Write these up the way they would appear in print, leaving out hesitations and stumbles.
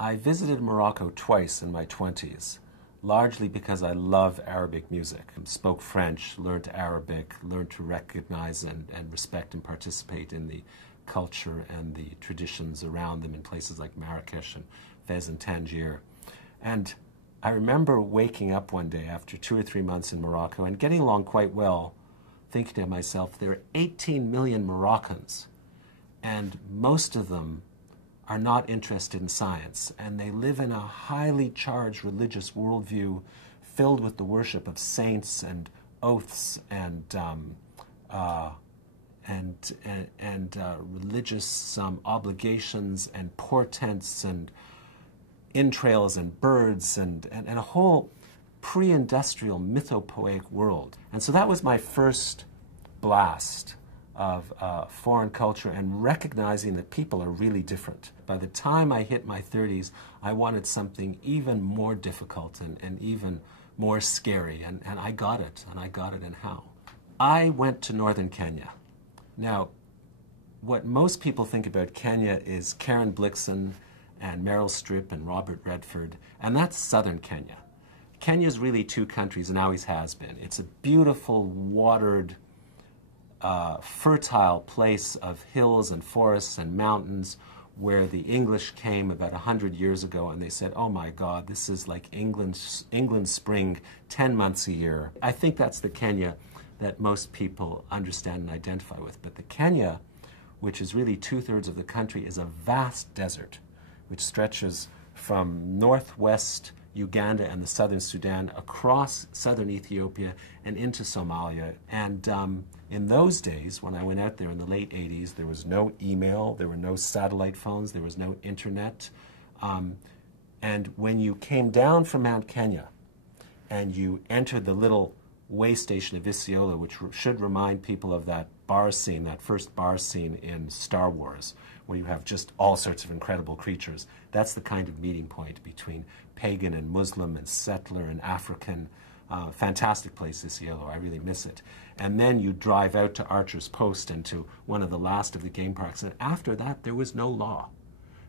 I visited Morocco twice in my 20s, largely because I love Arabic music. Spoke French, learned Arabic, learned to recognize and respect and participate in the culture and the traditions around them in places like Marrakesh and Fez and Tangier. And I remember waking up one day after 2 or 3 months in Morocco and getting along quite well, thinking to myself, there are 18 million Moroccans, and most of them are not interested in science, and they live in a highly charged religious worldview filled with the worship of saints and oaths and religious obligations and portents and entrails and birds and a whole pre-industrial mythopoeic world. And so that was my first blast of foreign culture and recognizing that people are really different. By the time I hit my 30s, I wanted something even more difficult and even more scary, and I got it, and how. I went to northern Kenya. Now, what most people think about Kenya is Karen Blixen and Meryl Streep and Robert Redford, and that's southern Kenya. Kenya's really two countries and always has been. It's a beautiful, watered, fertile place of hills and forests and mountains where the English came about 100 years ago and they said, oh my God, this is like England's spring 10 months a year. I think that's the Kenya that most people understand and identify with. But the Kenya, which is really 2/3 of the country, is a vast desert which stretches from northwest Uganda and the southern Sudan across southern Ethiopia and into Somalia. And in those days, when I went out there in the late 80s, there was no email, there were no satellite phones, there was no internet. And when you came down from Mount Kenya and you entered the little way station of Isiolo, which should remind people of that bar scene, that first bar scene in Star Wars, where you have just all sorts of incredible creatures. That's the kind of meeting point between pagan and Muslim and settler and African. Fantastic place, Isiolo. I really miss it. And then you drive out to Archer's Post and to one of the last of the game parks. And after that, there was no law.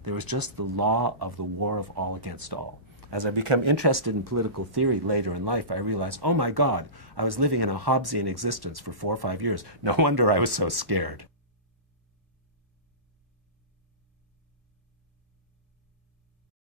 There was just the law of the war of all against all. As I become interested in political theory later in life, I realized, oh my God, I was living in a Hobbesian existence for 4 or 5 years. No wonder I was so scared.